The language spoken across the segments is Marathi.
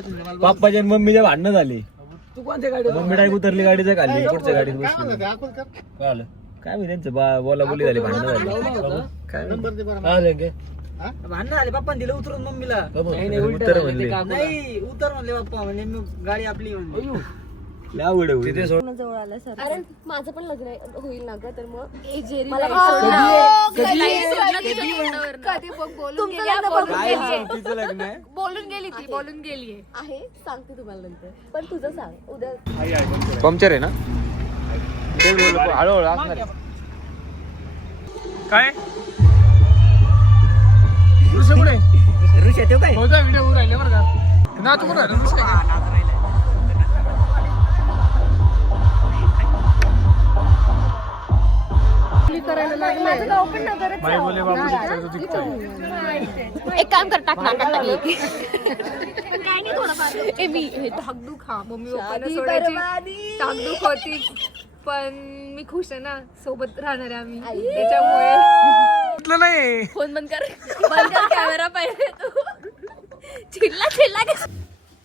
पप्पाच्या आणि मम्मीच्या भांडणं झाली. तू कोणत्या गाडी मम्मी डायरेक्ट उतरली गाडीच्या खाली, पुढच्या गाडीत बसली. काय मी त्यांचं बोला बोली झाली, भांडणं झाली. काय भांडणं आले पप्पा दिलं उतरून मम्मीला. उतर म्हणले, नाही उतर म्हणले पप्पा, म्हणजे गाडी आपली म्हणली. तिथे सोड. जवळ आलं सर. अरे माझं पण लग्न होईल ना ग, तर मग बोलून गेली आहे, सांगते तुम्हाला नंतर. पण तुझं सांग उद्या. पंक्चर आहे ना, हळूहळू असणार. काय ऋषी ठेव काय व्हिडिओ राहिले बरं का ना, तू कुठं राहिला? एक काम कर, टाक नाकात टाकले मी धाकधूक. हा मम्मी पप्पांना सोडायची धाकधूक होती, पण मी खुश आहे ना, सोबत राहणार आहे आम्ही. त्याच्यामुळे नाही फोन बंद कर कॅमेरा पाहिजे. चिल्ला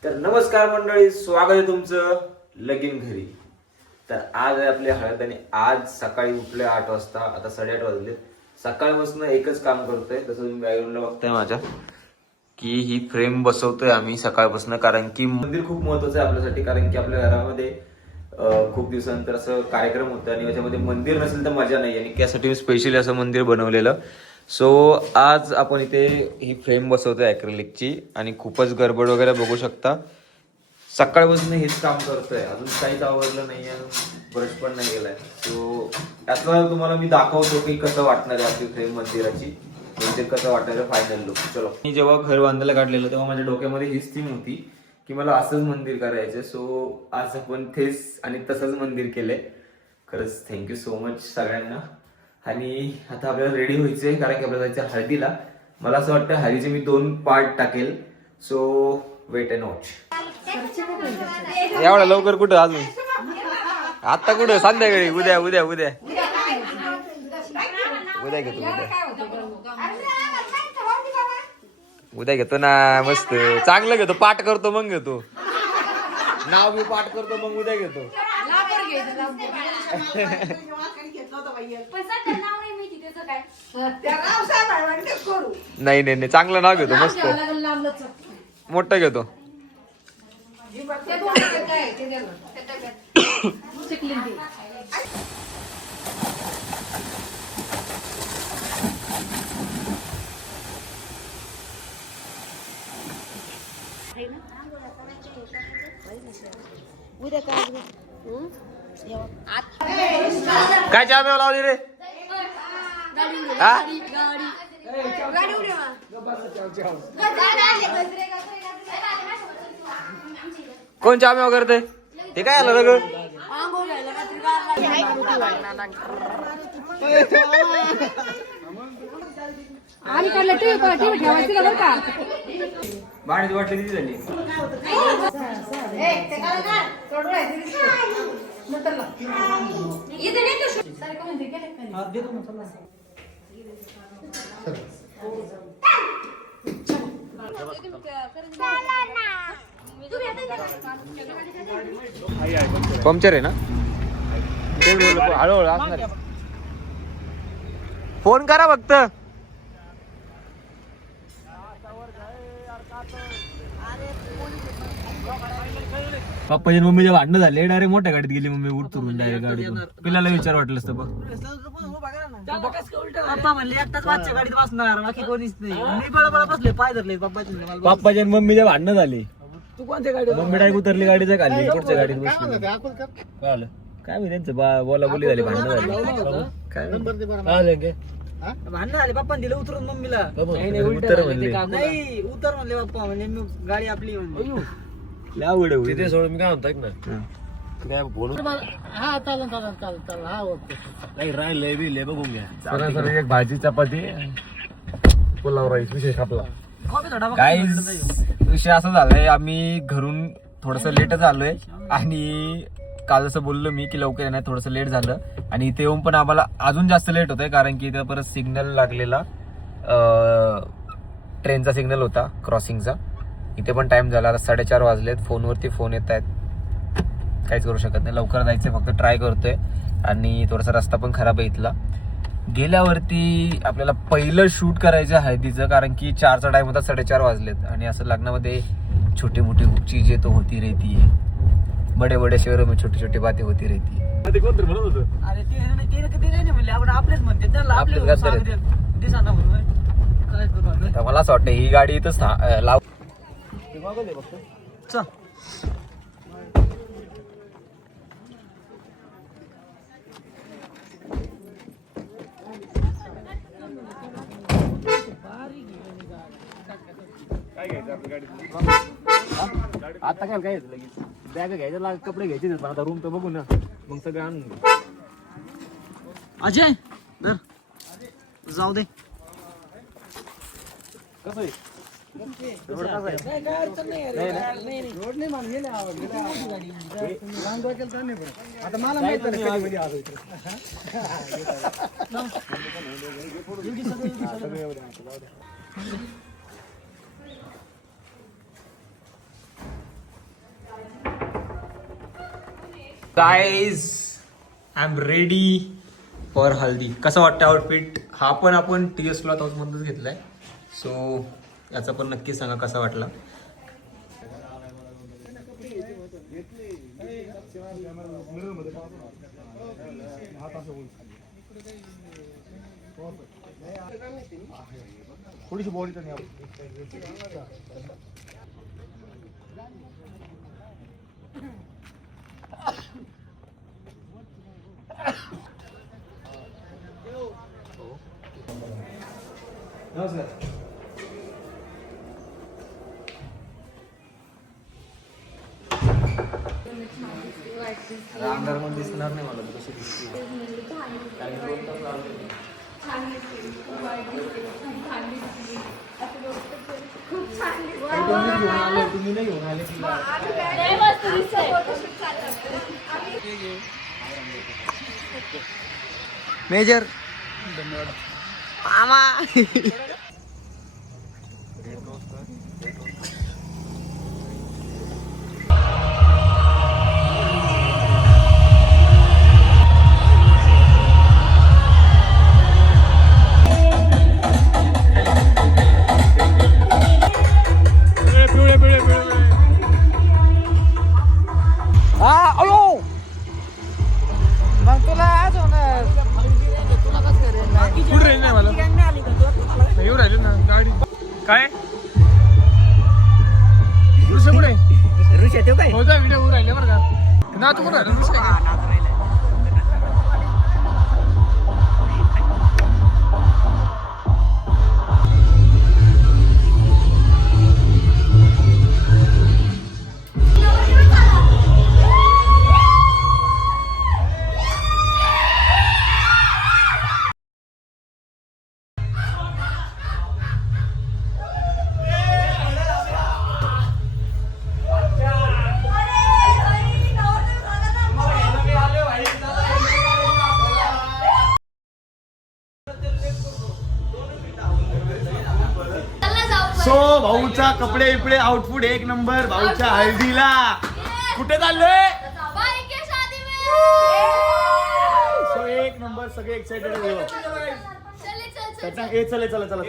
तर नमस्कार मंडळी, स्वागत आहे तुमचं लगीन घरी. तर आज आहे आपली हळद आणि आज सकाळी उठले 8 वाजता, आता 8:30 वाजले. सकाळपासून एकच काम करतोय, तसं तुम्ही बॅकग्राऊंडला बघताय माझ्या, की ही फ्रेम बसवतोय आम्ही सकाळपासून. कारण की मंदिर खूप महत्वाचं आहे आपल्यासाठी, कारण की आपल्या घरामध्ये खूप दिवसानंतर असं कार्यक्रम होतं आणि याच्यामध्ये मंदिर नसेल तर मजा नाही, आणि त्यासाठी मी स्पेशली असं मंदिर बनवलेलं. सो आज आपण इथे ही फ्रेम बसवतोय ॲक्रेलिकची, आणि खूपच गडबड वगैरे बघू शकता. सकाळपासून हेच काम करतोय, अजून काहीच आवडलं नाही, अजून ब्रश पण नाही गेलाय. सो यातलं तुम्हाला मी दाखवतो की कसं वाटणार आहे आपली फ्रेम मंदिराची, मंदिर कसं वाटणार आहे फायनल लुक. चलो, मी जेव्हा घर बांधायला काढलेलं तेव्हा माझ्या डोक्यामध्ये हीच थीम होती की मला असंच मंदिर करायचं. सो आज आपण तेच आणि तसंच मंदिर केलंय. खरंच थँक्यू सो मच सगळ्यांना. आणि आता आपल्याला रेडी व्हायचंय, कारण की आपल्याला जायचं हळदीला. मला असं वाटतं हळदीचे मी 2 पार्ट टाकेल. So wait and watch. एवढा लवकर कुठं अजून, आता कुठं, संध्याकाळी, उद्या उद्या उद्या उद्या घेतो, उद्या घेतो ना. मस्त चांगलं घेतो, पाठ करतो मग घेतो, नाव बी पाठ करतो मग उद्या घेतो. नाही नाही नाही, चांगलं नाव घेतो, मस्त मोठं घेतो. काय चहा प्यावं लावली रे? हा, कोण चहा प्यावं करते? ते काय आलं रगड? भाडीची वाटली किती झाली? पंक्चर आहे ना, हळूहळू असणार. फोन करा फक्त. पप्पाच्या मम्मीच्या भांडणं झाले, डायरेक्ट मोठ्या गाडीत गेली मम्मी, उतरून डायरेक्ट गाडीतून. पिलाला विचार वाटलं असतं बघ. पप्पा म्हणले एकटाच वाजच्या गाडीत बसणार, बाकी कोणीच नाही. मी बळबळ बसले, पाय धरले पप्पाचे. पप्पाच्या आणि मम्मीच्या भांडणं झाली. तू कोणत्या गाडी मम्मी डायरेक्ट उतरली गाडीच्या खाली, पुढच्या गाडीत बसली. काय मी त्यांचं बोला बोली झाली, भांडणं झाली. काय भांडणं आले पप्पा दिलं उतरून मम्मीला. उतर म्हणले, नाही उतर म्हणले पप्पा, म्हणजे गाडी आपली म्हणली. तिथे सोड. मी काय म्हणतो ना, काय बोलू नाही, राहिले बिले बघून घ्या. सर एक भाजी चपाती पुलाव राईस विषय खापला. गाईज विषय असा झालाय, आम्ही घरून थोडस लेटच आलोय, आणि काल जसं बोललो मी की लवकर येणार, थोडंसं लेट झालं. आणि इथे येऊन पण आम्हाला अजून जास्त लेट होतंय, कारण की इथे परत सिग्नल लागलेला, ट्रेनचा सिग्नल होता क्रॉसिंगचा. इथे पण टाइम झाला, आता 4:30 वाजलेत. फोनवरती फोन येत आहेत, काहीच करू शकत नाही. लवकर जायचं, फक्त ट्राय करतोय. आणि थोडासा रस्ता पण खराब आहे इथला. गेल्यावरती आपल्याला पहिलं शूट करायचं हळदीचं, कारण की 4चा टाइम होता, 4:30 वाजलेत. आणि असं लग्नामध्ये छोटी मोठी चीजें तो होती रहती है, बड़े बड़े शहरों में छोटी छोटी बातें होती रहती है. अरे ते काही नाही म्हणले, आपण आपलेच म्हणते त्यांना, आपलेच आपले गद्दार आहेत. सांगते दिसांना म्हणून काय करू आता? तर मला असं वाटतं ही गाडी इथं लाव. चल. आता काय काय लगेच बॅग घ्यायचं, कपडे घ्यायचे पण आता रूम तर बघू ना, मग सगळं आणून घेऊ. अजय धर. जाऊ दे. कसं आहे? आता मला माहित नाही. Guys I am ready for haldi. कसं वाटतं आउटफिट? हा पण आपण TS क्लॉथ हाऊस मधूनच घेतलाय. सो याचा पण नक्की सांगा कसा वाटला. थोडीशी बॉडी तर अंधार मध्ये दिसणार नाही मला कशी दिसते. तुम्ही नाही घेऊन आले मेजर मामा. मग तुला आज होणार. कुठे राहील नाही मला, येऊ राहिले ना गाडी. काय ऋषी कुठे? ऋषी येतो काय? हो जा, व्हिडिओ राहिले बरं का ना. तू कुठे राहिला? ऋषी काय? सो भाऊचा कपडे बिपडे आउटफिट एक नंबर. भाऊच्या हळदीला कुठे चाललोय? सो एक नंबर, सगळे एक्साइटेड आहे. चला चला चला.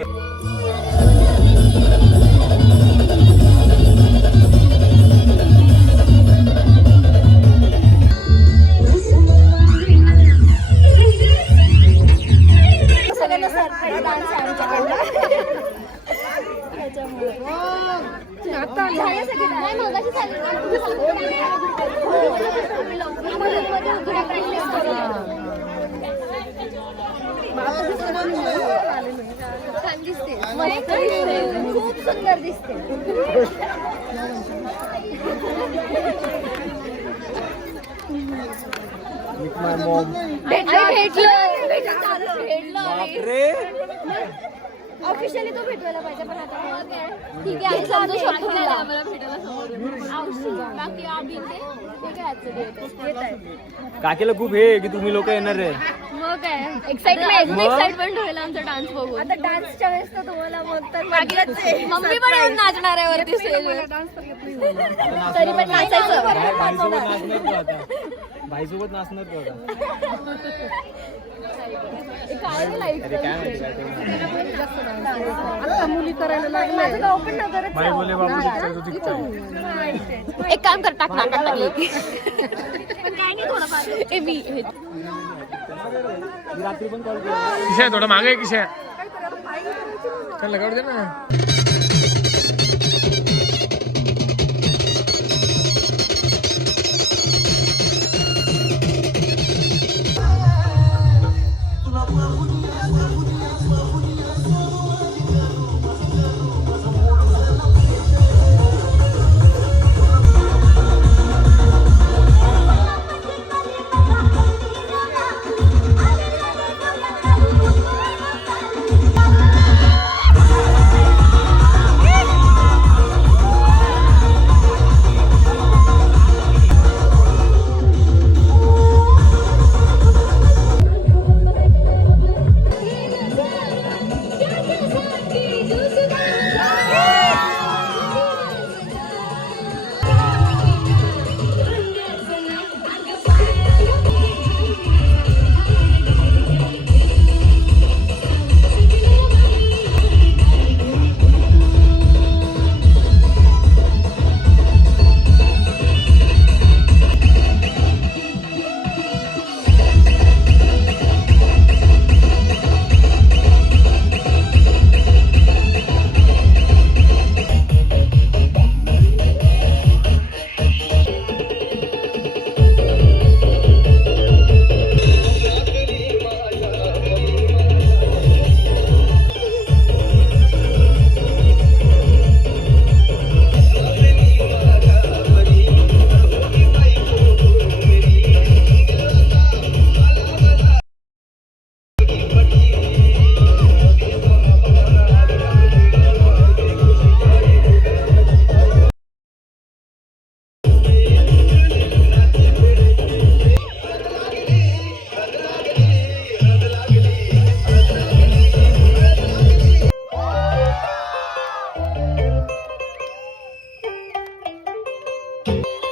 खूप सुंदर दिसते. ऑफिशियली तो भेटवायला पाहिजे, पण आता ठीक आहे समजू शकतो. काकीला खूप हे की तुम्ही लोक येणार आहे. मग मग काय एक्साइटमेंट होईल आमचा डान्स बघून. आता डान्सच्या वेळेस तर तुम्हाला मग तर मम्मी पण येऊन नाचणार आहे वरती स्टेजवर. तरी पण नाचायचं. भाईसोबत नाचणार तो आता. मुली करायला लागले. एक काम कर, टाक टाकली. रात्री पण कॉल किशा थोडा मागे किशा चल लगाव दे ना.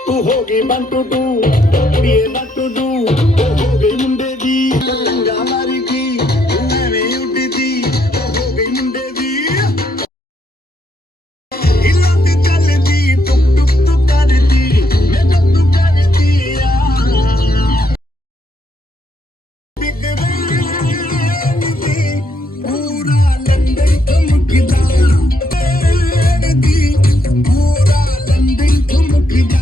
तू होगी बंटू टू ये बंटू टू हो गई मुंडे दी गंगा मारी की मैं उड़ी दी हो गई मुंडे दी इलात चल दी टुक टुक टुक कर दी मैं टुक टुक कर दिया पूरा लंदन ठुमकदा पूरा लंदन ठुमकदा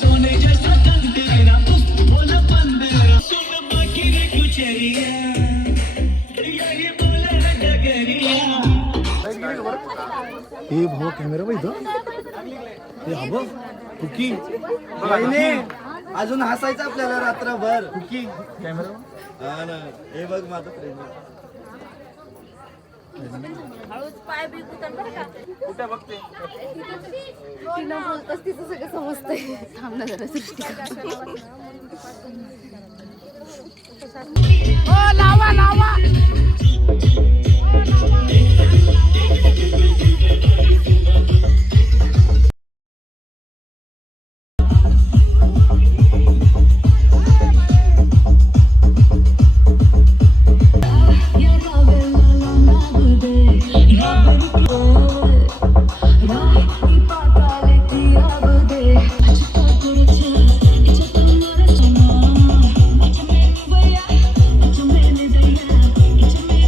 सोने जैसा तन तेरा बोला बंदरा सुन बाकी रे कुचरिया ये बोला डगरिया हे भाऊ कॅमेरा पाहिजे हे हवं कुकी अजून हसायचं आपल्याला रात्रभर. कुकी कॅमेरा हा ना. हे बघ माझं फ्रेंड कुठे बघते तिला बोलतच तिचं सगळं समजतंय. थांब ना जरा सृष्टी. लावा लावा. It's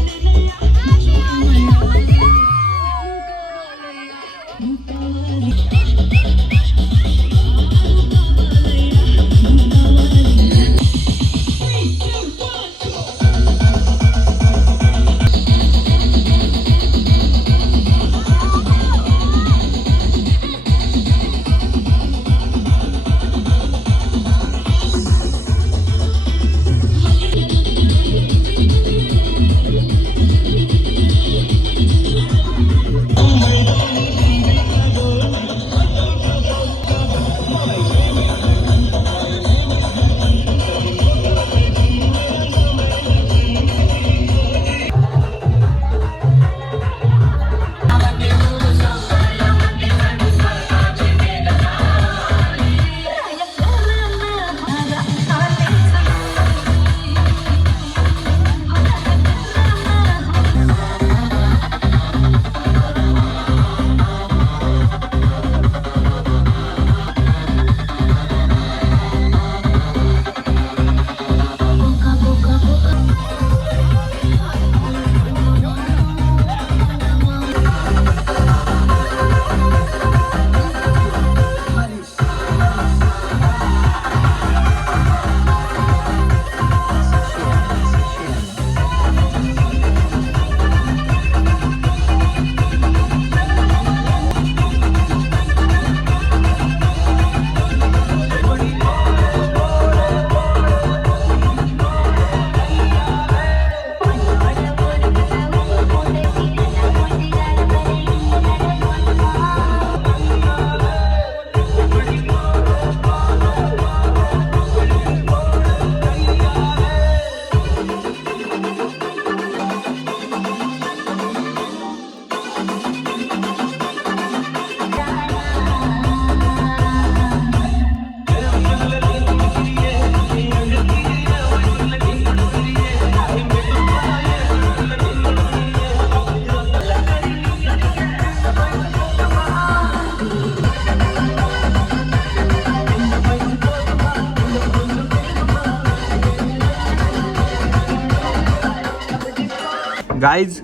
guys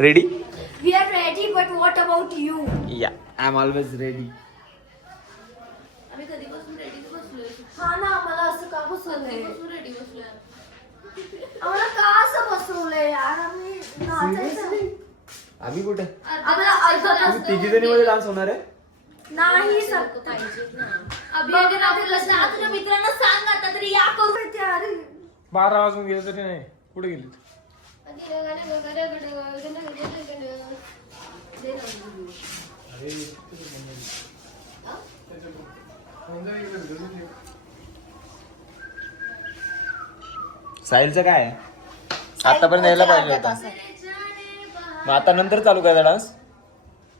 ready We are ready, but what about you? या आय एम ऑलवेज रेडी. आम्ही कधीपासून रेडीच बसलोय. हा ना, आम्हाला असं का बसवलंय? रेडी बसलोय. आम्हाला का असं बसवलंय यार? आम्ही नाचायचं. आम्ही कुठे आम्हाला ऐकत तिघी जणी मध्ये डान्स होणार आहे. नाही सर पाहिजे ना. अभि ना तुझ्या मित्रांना सांग आता तरी या करू येते अरे. 12 वाजून गेले तरी नाही. कुठे गेले? साहिलचं काय आहे? आतापर्यंत यायला पाहिजे होता. मग आता नंतर चालू करायचा डान्स.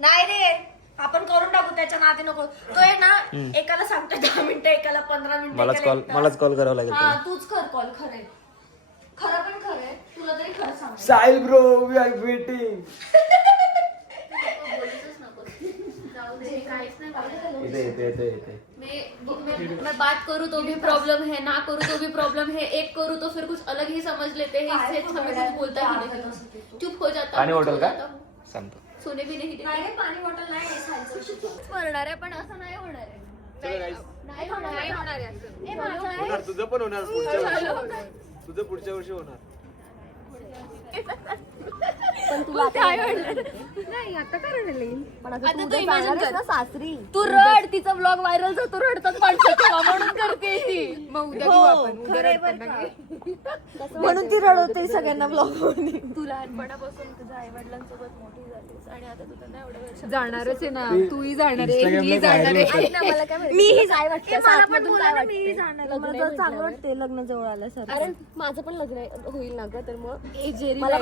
नाही रे, आपण करून टाकू त्याच्या नाते नको. तो आहे ना एकाला सांगतो 10 मिनिटं, एकाला 15 मिनिटं. मलाच कॉल करावा लागेल. हा तूच कर कॉल. खरंय, खरं पण खरंय. तुला तरी खरं सांग. Sahil bro we are waiting. येते मैं बात करूँ तो भी प्रॉब्लम है, ना करूँ तो भी प्रॉब्लम है, एक करूँ तो फिर कुछ अलग ही समझ लेते हैं, इससे हमें कुछ बोलता ही नहीं, चुप हो जाता पाणी हूँ, बॉटल सो का जाता हूँ, सांगतो. सोने भी नहीं नाही देते. रे, पाणी बॉटल नाही खायचं. मरणार आहे पण असं नाही होणार आहे. नाही होणार आहे असं. ए, माझं आहे. तुझं पण होणार पुढच्या वर्षी. तुझं पुढच्या वर्षी होणार. नाही आता कारण आता तू imagine कर. तू रड, तिचा ब्लॉग व्हायरल जातो, रडतात माणसं तेव्हा म्हणून करते ती. मग उद्या घेऊ आपण, उद्या रडताना घे. म्हणून ती रडवते सगळ्यांना ब्लॉग मध्ये. तू लहानपणापासून तुझ्या आई वडिलांसोबत मोठी झालीस आणि आता तू त्यांना एवढ्या वर्ष जाणारच आहे ना, तूही जाणार आहे, मी जाणार आहे. मीही काय वाटतं सातमधून काय वाटतं. मला तर चांगलं वाटते लग्न जवळ आलं सर. अरे माझं पण लग्न होईल ना ग, तर मग मला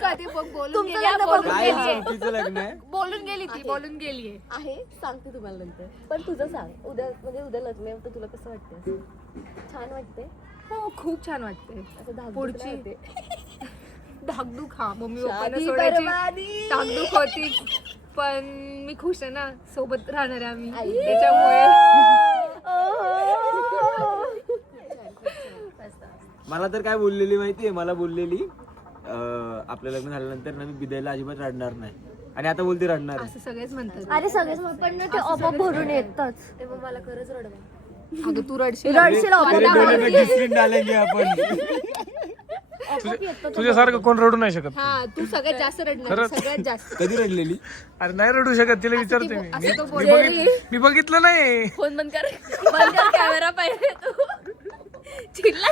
कधी बघ बोलून तुमचं गेली, लग्न बोलून बघून गेली. गेलीये. तिचं लग्न आहे. बोलून गेली ती, बोलून गेलीये. आहे, सांगते तुम्हाला नंतर. पण तुझं सांग, उद्या म्हणजे उद्या लग्न आहे तर तुला कसं वाटतं? छान वाटते? हो खूप छान वाटते. असं धाकधूक पुढची नाही होते? धाकधूक हा मम्मी पप्पांना शादी सोडायची बरबादी. धाकधूक होतीच, पण मी खुश आहे ना, सोबत राहणार आहे आम्ही आई. त्याच्यामुळे. मला तर काय बोललेली माहितीये, मला बोललेली आपलं लग्न झाल्यानंतर ना मी बिदायला अजिबात रडणार नाही, आणि आता बोलते रडणार आहे. असं सगळेच म्हणतात. अरे सगळेच पण ना ते आपोआप भरून येतच. तेव्हा मला खरंच रडवा. अगं तू रडशील. रडशील तुझ्यासारखं कोण रडू नाही शकत. हा तू सगळ्यात जास्त रडणार, सगळ्यात जास्त. कधी रडलेली? अरे नाही रडू शकत, तिला विचारते मी. असं तो मी मी बघितलं नाही. फोन बंद कर, बंद कर कॅमेरा पाहिजे. चिडला